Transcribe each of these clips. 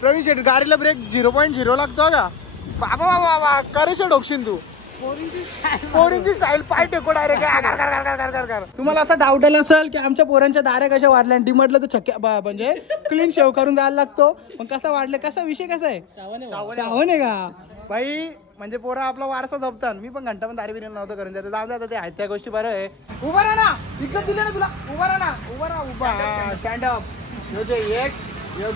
प्रवीण शेट गाडीला ब्रेक 0.0 लागतो का? बाबा बाबा बाबा करेशे डोकशील तू. पोरींची स्टाईल पाय टेको डायरेक्ट. तुम्हाला असा डाऊट आला असेल की आमच्या पोरांच्या दाऱ्या कशा वाढल्या आणि डिमटला तर छक्क्या म्हणजे क्लीन शेव करून जायला लागतो. पण कसा वाढले कसा विषय कसा आहे? श्रावण आहे का भाई? म्हणजे पोरा आपला वारसा जपतात. मी पण घंटा पण दारी बिर्याणी नव्हतं करून जाते. जाऊ द्या ते आहेत त्या गोष्टी बरं आहे. उभा राहा ना, इज्जत दिली ना तुला. उभा राहा ना, उभा स्टँड अप. एक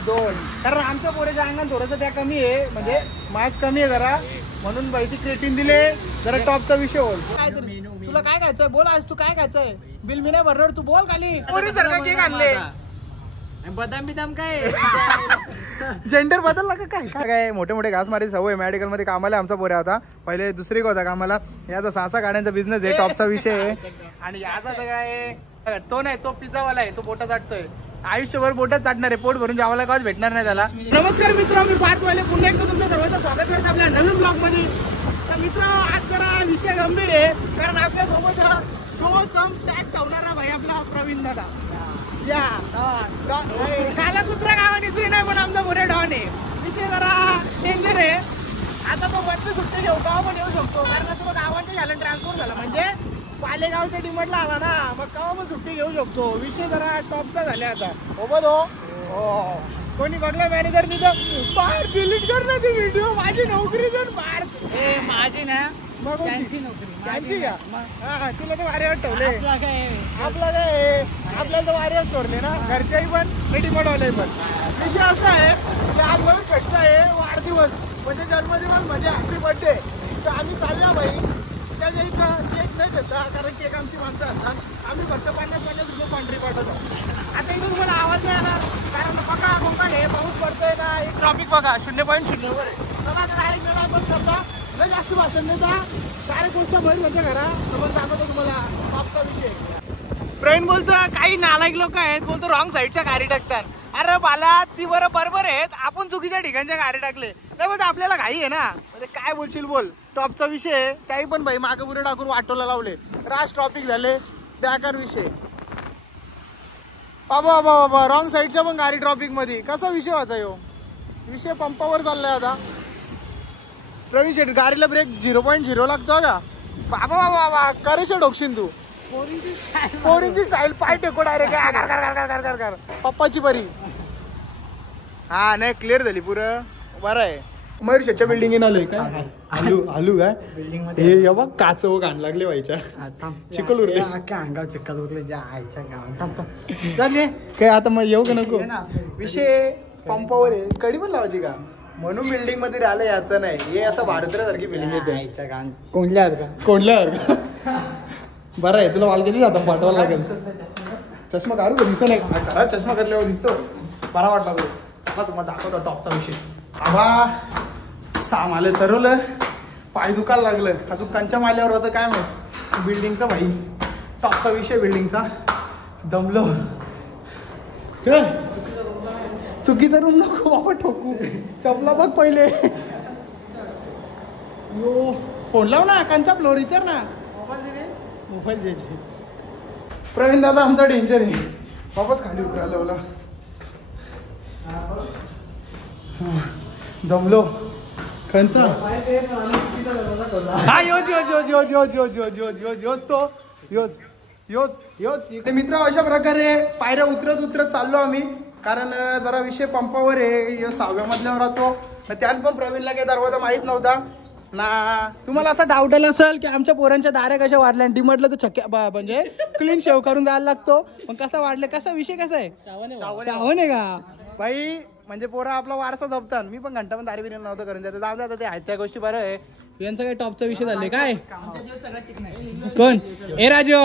2 कारण आमच्या पोराच्या अंगात थोडंसं त्या कमी आहे, म्हणजे मास कमी आहे जरा, म्हणून बाईची क्रेटिन दिले. जरा टॉपचा विषय बोल. तुला काय खायचंय बोल. आज तू काय खायचंय? बिल मी नाही भरणार, तू बोल. खाली पोरी सारखं केक आणले. बदाम बिदाम काय जेंडर बदलला का काय? काय मोठे मोठे घास मारी सवय. मेडिकल मध्ये कामाला आमचा पोऱ्या होता पहिले, दुसरी होता कामाला. याचा 6 गाड्यांचा बिझनेस आहे, टॉपचा विषय आहे. आणि याचा तर काय तो नाही, तो पिझ्झावाला आहे, तो बोटा चाटतोय. आयुष्यभर बोटात चाटणार आहे, पोट भरून जेवायला काच भेटणार नाही त्याला. नमस्कार मित्र, मी पार्थवाले पुन्हा एकदा तुमच्या सर्वांचं स्वागत करतो आपल्या नवीन ब्लॉग मध्ये. तर मित्र, आज जरा विषय गंभीर आहे, कारण आपल्या सोबत शो सम टॅग ठेवणारा भाई आपला प्रवीण दादा. काला कुत्रा गावाने नाही, पण आमचा मोरे डॉन आहे. विषय जरा डेंजर आहे. आता तो बदली सुट्टी घेऊ गाव पण येऊ शकतो, कारण तो गावांच्या झालं ट्रान्सफर झाला, म्हणजे पालेगावच्या डिमटला आला ना, मग गाव पण सुट्टी घेऊ शकतो. विषय जरा टॉपचा झाला आता. हो कोणी बघला मॅनेजरनी तर बाहेर डिलीट कर ना ती व्हिडिओ. माझी नोकरी जर बाहेर माझी ना मग त्यांची नोकरी त्यांची का? हा तिला तर वाऱ्यावर ठेवले. आपला काय आपल्याला तर वाऱ्यावर सोडले ना, घरच्याही पण मेडिमटवाले पण. विषय असा आहे की आज मला भेटचा आहे वाढदिवस, म्हणजे जन्मदिवस म्हणजे हॅपी बर्थडे. तर आम्ही चालल्या भाई त्याच्या इथं केक नाही देता, कारण केक आमची माणसं असतात. आम्ही फक्त 50-50 रुपये कॉन्ट्री पाठवतो. आता इथून मला आवाज नाही आला, कारण बघा कोकण हे पाऊस पडतोय ना, एक ट्रॉफिक बघा 0.0 वर आहे. चला आता डायरेक्ट मेळा बस करता, नाही जास्त भाषण देता. डायरेक्ट गोष्ट बहीण म्हणजे घरा समोर दाखवतो तुम्हाला टॉपचा विषय. प्रवीण बोलतो काही नालायक लोक आहेत, बोलतो रॉंग साईडच्या गाडी टाकतात. अरे बाला ती बरोबर आहेत, आपण चुकीच्या ठिकाणच्या गाडी टाकले नाही, म्हणजे आपल्याला घाई आहे ना. म्हणजे काय बोलशील बोल. टॉपचा विषय त्याही पण भाई मागे पुढे टाकून वाटोला लावले, राश ट्रॉफिक झाले, बेकार विषय. बाबा बाबा रॉंग साईडच्या पण गाडी ट्रॉफिक मध्ये. कसा विषय व्हायचा यो? विषय पंपावर चाललाय आता. प्रवीण शेट गाडीला ब्रेक 0.0 लागतो का? बाबा बाबा बाबा करेशे डोकशील तू. पोरींची स्टाईल पाय टेको डायरेक्ट. पप्पाची परी. हा नाही क्लिअर झाली पुरं बरं आहे. मयूर शेटच्या बिल्डिंग आलोय काय? आलू काय बिल्डिंग मध्ये बघ काच घाण लागले व्हायच्या. चिखल उरले अंगाव चिखल उरले ज्या आईच्या गावात. चालले काय आता मग येऊ का नको? विषय पंपावर आहे, कडी पण लावायची का म्हणून बिल्डिंग मध्ये राहिलं याचं नाही. हे आता भारतसारखी बिल्डिंग येते. कोंडल्यावर बरं आहे, तुला वालकेली जाता पाठवायला लागेल. चष्मा काढू का? दिसत नाही खरा चष्मा काढल्यावर दिसतो बरा वाटला तो. चला तुम्हाला दाखवतो टॉपचा विषय. आबा सामाले चरवलं, पाय दुखायला लागलं. अजून कंच्या माल्यावर होतं काय माहित. बिल्डिंगचा भाई टॉपचा विषय बिल्डिंगचा. दमलो काय? चुकीचा रूम नको बाबा ठोकू. चपला बघ पहिले. यो फोन लाव ना, कंचा फ्लोर विचार ना. मोबाईल जे प्रवीण दादा आमचा डेंजर आहे. वापस खाली उतरायला बोला. दमलो कंचा. हा योज योज योज योज योज योज योज योज योज योज तो योज योज योज. मित्र अशा प्रकारे पायऱ्या उतरत चाललो आम्ही, कारण जरा विषय पंपावर आहे. 6व्या मजल्यावर राहतो. त्यात पण प्रवीणला काही दरवाजा माहित नव्हता ना. तुम्हाला असा डाऊट आला असेल की आमच्या पोरांच्या दाऱ्या कशा वाढल्या आणि डिमटला तर छक्क्या म्हणजे क्लीन शेव करून जायला लागतो. पण कसा वाढले कसा विषय कसा आहे? श्रावण आहे का भाई? म्हणजे पोरा आपला वारसा जपतात. मी पण घंटा पण दारी बिर्याणी नव्हतं करून जाते. जाऊ द्या ते आहेत त्या गोष्टी बरं आहे. यांचा काही टॉपचा विषय झाले काय? कोण? ए राजो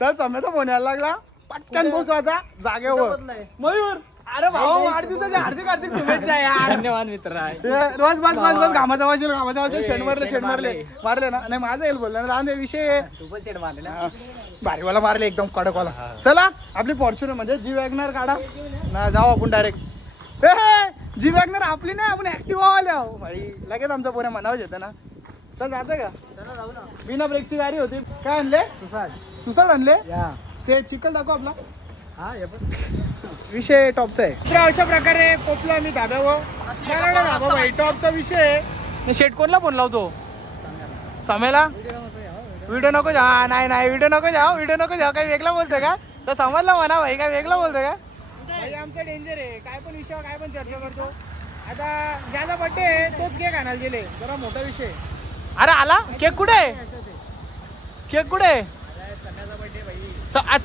चल समय तर फोन यायला लागला. पटकन पोहोचू आता जागेवर. मयूर अरे भाऊ वाढदिवसाच्या हार्दिक शुभेच्छा यार. धन्यवाद मित्र. रोज बस घामाचा वाशील शेण मारले ना. नाही माझं येईल बोलला ना विषय. भारीवाला मारले एकदम कडकवाला. चला आपली फॉर्च्युनर म्हणजे जी वॅगनर काढा ना, जाऊ आपण डायरेक्ट. जी वॅगनर आपली नाही, आपण ऍक्टिव्हा वाले भाई. लगेच आमचा पुण्या मनावर येतं ना. चल जायचं का? बिना ब्रेकची गाडी होती. काय आणले? सुसाड आणले. ते चिखल दाखव आपला. विषय टॉपचा आहे. तर अशा प्रकारे पोचलो आम्ही धाब्यावर. धाबा भाई टॉपचा विषय आहे. शेट कोणला फोन लावतो? समेला. व्हिडिओ नको जा. नाही नाही व्हिडिओ नको जाऊ. व्हिडिओ नको जाऊ. काही वेगळा बोलतोय का? तर समजला म्हणा भाई काय वेगळा बोलतोय का? आमचा डेंजर आहे. काय पण विषय काय पण चर्चा करतो. आता ज्याचा बड्डे आहे तोच केक आणायला गेले. जरा मोठा विषय. अरे आला केक कुठे? केक कुठे?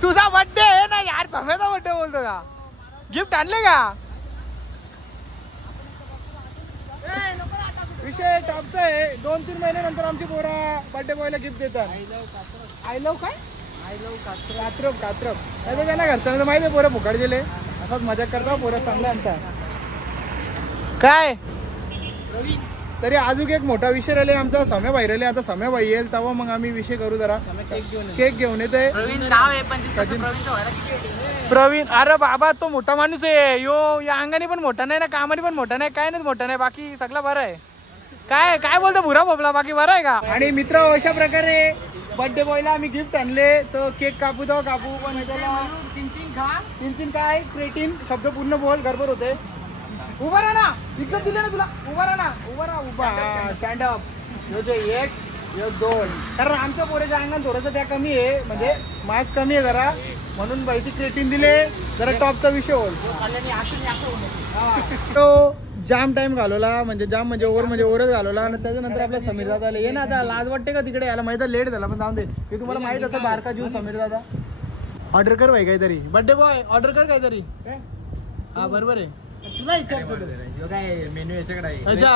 तुझा बड्डे आहे ना यार. समेचा बड्डे बोलतो का? गिफ्ट आणले का? विषय टॉपचा आहे. 2-3 महिन्यानंतर आमची पोरा बर्थडे बॉयला गिफ्ट देतात. आय लव्ह काय? I love Katrap. कात्रप नाही त्यांना घरच्यांना माहिती आहे. पोरं फुकट गेले. असाच मजा करता. पोरं चांगला आमचा काय. तरी अजून एक मोठा विषय राहिले आमचा. सम्या बाई राहिले. आता सम्या बाई येईल तेव्हा मग आम्ही विषय करू. जरा केक घेऊन येते. प्रवीण. अरे बाबा तो मोठा माणूस आहे. यो या अंगाने पण मोठा नाही ना. कामाने पण मोठा नाही. काय नाही मोठा नाही. बाकी सगळं बरं आहे. काय काय बोलतो भुरा बोपला. बाकी बरं आहे का? आणि मित्र अशा प्रकारे बर्थडे बॉयला आम्ही गिफ्ट आणले. तर केक कापू तो कापू पण तीन काय क्रेटीन शब्द पूर्ण बोल. गडबड होते. उभा राहा ना. इज्जत दिली ना तुला. उभा राहा ना. उभा स्टँडअप. एक 2 कारण आमच्या पोरेच्या अंगात थोडंसं त्या कमी आहे. म्हणजे मास कमी आहे जरा. म्हणून बाई ती क्रेटीन दिले. जरा टॉपचा विषय होईल. तो जाम टाइम घालवला. म्हणजे जाम म्हणजे ओव्हरच घालवला. आणि त्याच्यानंतर आपला समीर दादा आले. ये ना आता लाज वाटते का तिकडे याला? माहिती लेट झाला पण जाऊन दे. ते तुम्हाला माहित असं बारका जीव समीर दादा. ऑर्डर कर भाई काहीतरी. बर्थडे बॉय ऑर्डर कर काहीतरी. हा बरोबर आहे. तुला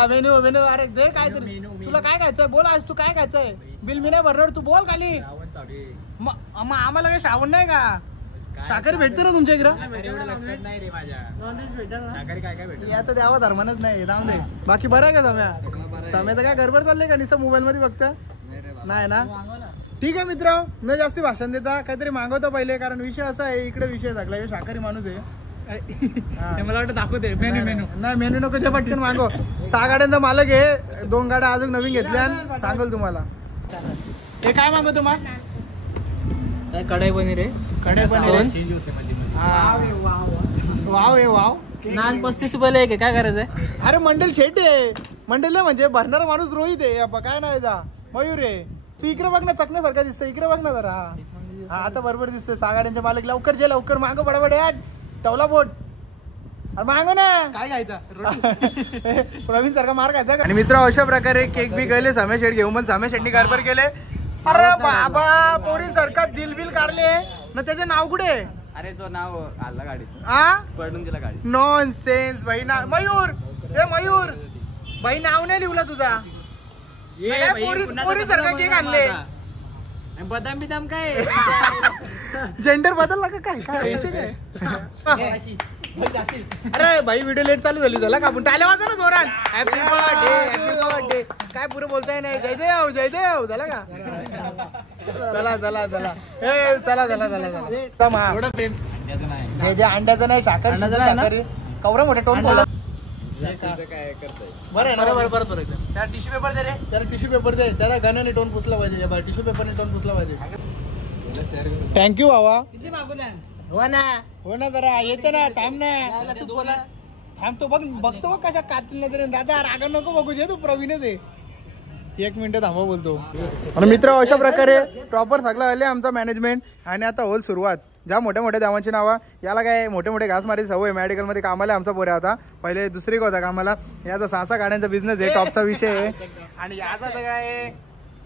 मेनू मेनू. अरे दे काय तरी. तुला काय खायचंय बोल. आज तू काय खायचंय? बिल मी नाही भरणार. तू बोल खाली. आम्हाला काही श्रावण नाही का? शाकाहारी भेटते ना तुमच्या इकडं? आता द्यावा धर्मानच नाही. जाऊन दे. बाकी बरं आहे का सम्या? सम्या तर काय गडबड चाललंय का? नुसतं मोबाईल मध्ये बघता नाही ना. ठीक आहे मित्र. न जास्ती भाषण देता काहीतरी मागवतो पहिले. कारण विषय असा आहे इकडे विषय सगळा. हे शाकाहारी माणूस आहे. मला वाटतं दाखवते मेनू. नाही मेनू नको. जे पटकन मागव. 6 गाड्यांचा मालक आहे. 2 गाड्या अजून नवीन घेतल्या. सांगल तुम्हाला. हे काय मागवतो मग? कढाई पनीर आहे. कढाई पनीर. वाव आहे वाव. नान 35 रुपयाला एक आहे. काय करायचंय? अरे मंडल शेट आहे. मंडल म्हणजे भरणारा माणूस रोहित आहे. काय नाही जा मयूर आहे. तू इकडे बघ ना. चकण्यासारखा दिसतोय. इकडे बघ ना जरा. हा आता बरोबर दिसतोय. 6 गाड्यांचे मालक. लवकर जे लवकर मागो. बडाबड टवला बोट. अरे मागो ना. काय खायचा? प्रवीण सारखा मार खायचा. आणि मित्र अशा प्रकारे केक बी गेले. सम्या शेट घेऊन पण सम्या शेटनी कारभार केले. अरे बाबा पोरी सारखा दिल बिल काढले ना. त्याचे नाव कुठे? अरे तो नाव आला गाडीत. पडून दिला गाडी. नॉन सेन्स भाई. ना मयूर. हे मयूर भाई नाव नाही लिहिला तुझा. पोरी सारखा केक आणले. बदाम बिदाम काय? जेंडर बदलला का काय? अरे भाई व्हिडिओ लेट चालू झाला का? आपण टाळ्या वाजवा ना जोरात. Happy birthday happy birthday. काय पुरं बोलताय नाही. जयदेव जयदेव झाला का? चला चला चला. ए चला चला चला. एवढं प्रेम जे अंड्याचं नाही शाकाहारी कवरा मोठे टोन बोला. बरं त्याला टिश्यू पेपर दे रे. त्याला टिश्यू पेपर दे. त्याला गणाने टोन पुसला पाहिजे. टिश्यू पेपरने टोन पुसला पाहिजे. थँक्यू बाबा. किती मागू ना. हो ना जरा येते ना. थांब ना. थांबतो बघतो बघ कशा कातील नजरेने. दादा रागा नको बघू. जे तू प्रवीणच आहे. 1 मिनिट थांबा बोलतो. आणि मित्र अशा प्रकारे प्रॉपर सगळं आले आमचा मॅनेजमेंट. आणि आता होल सुरुवात. ज्या मोठ्या मोठ्या दावांची नावं. याला काय मोठे मोठे घास मारायची सवय. मेडिकलमध्ये कामाला आमचा पोऱ्या होता. पहिले दुसरी होता कामाला. याचा 6 गाड्यांचा बिझनेस आहे. टॉपचा विषय आहे. आणि याचा तर काय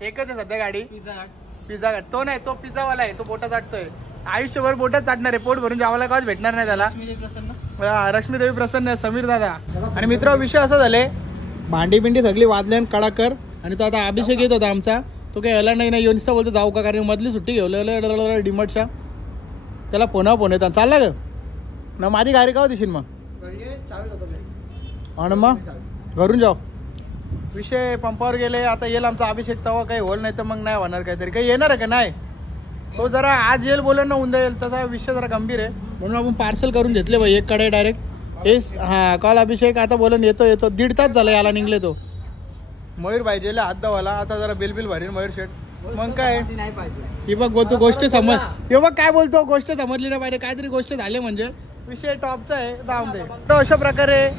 एकच आहे सध्या गाडी. पिझ्झा गाडी. तो नाही तो पिझ्झावाला आहे. तो बोटा चाटतोय. आयुष्यभर बोटात चाटणार आहे. पोट भरून जेवायला काच भेटणार नाही त्याला. रश्मीदेवी प्रसन्न. समीर दादा. आणि मित्र विषय असा झाले. भांडी बिंडी सगळी वाजल्यान कडाकर. आणि तो आता अभिषेक येत होता आमचा. तो काही याला नाही योनिस्ता बोलतो जाऊ का? कारण मधली सुट्टी घेऊ डिमटच्या. त्याला फोन येतात. चालला ग ना. माझी गाडी का दिशील मग? आणि मग घरून जाऊ. विषय पंपावर गेले. आता येईल आमचा अभिषेक. तेव्हा काही होईल नाही तर मग नाही होणार. काहीतरी काही येणार आहे का नाही. तो जरा आज येईल बोलेल ना उद्या येईल. तसा विषय जरा गंभीर आहे. म्हणून आपण पार्सल करून घेतले भाई. एक कडे डायरेक्ट. हा कॉल अभिषेक. आता बोलून येतो 1.5 तास झाला याला निघले. तो मयूर पाहिजे हात दावाला. आता जरा बिल भरीन मयूर शेट. मग काय नाही पाहिजे. ही बघ तू गोष्ट समज, हे बघ काय बोलतो, गोष्ट समजली नाही पाहिजे, काहीतरी गोष्ट झाली म्हणजे विषय टॉपचा आहे. जाऊन दे. तर अशा प्रकारे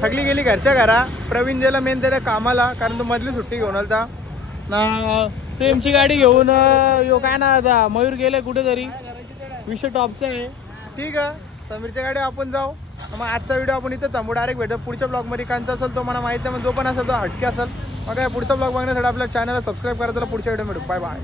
सगळी गेली घरच्या घरा. प्रवीण गेला मेन त्याच्या कामाला, कारण तो मधली सुट्टी घेऊन आलता ना. प्रेमची गाडी घेऊन यो काय ना आता मयूर गेले कुठेतरी. विषय टॉपचा आहे. ठीक आहे, समीरच्या गाडी आपण जाऊ. मग आजचा व्हिडिओ आपण इथे थांबू. डायरेक्ट भेटू पुढच्या ब्लॉगमध्ये. कांचा असेल तो मला माहिती आहे, पण जो पण असेल तो हटके असेल. मग काय पुढचा ब्लॉग बघण्यासाठी आपल्या चॅनलला सबस्क्राईब करा. त्याला पुढच्या व्हिडिओ भेटू. Bye bye.